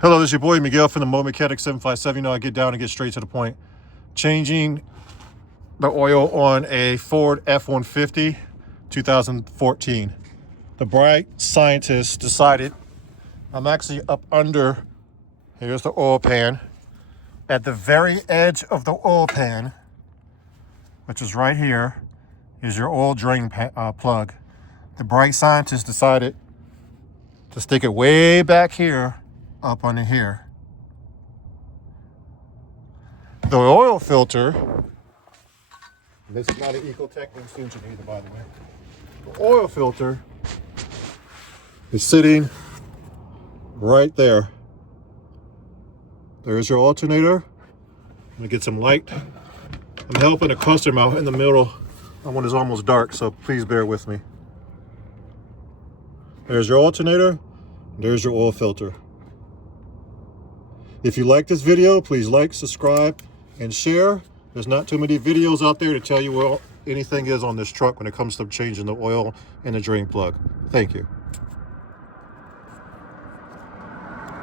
Hello, this is your boy Miguel from the mobilemechanic 757. You know, I get down and get straight to the point. Changing the oil on a Ford F150 2014. The bright scientist decided I'm actually up under, here's the oil pan. At the very edge of the oil pan, which is right here, is your oil drain plug. The bright scientist decided to stick it way back here, up under here. The oil filter, this is not an Ecotech extension either, by the way. The oil filter is sitting right there. There's your alternator. I'm gonna get some light. I'm helping a customer out in the middle. That one is almost dark, so please bear with me. There's your alternator. There's your oil filter. If you like this video, please like, subscribe, and share. There's not too many videos out there to tell you where anything is on this truck when it comes to changing the oil and the drain plug. Thank you.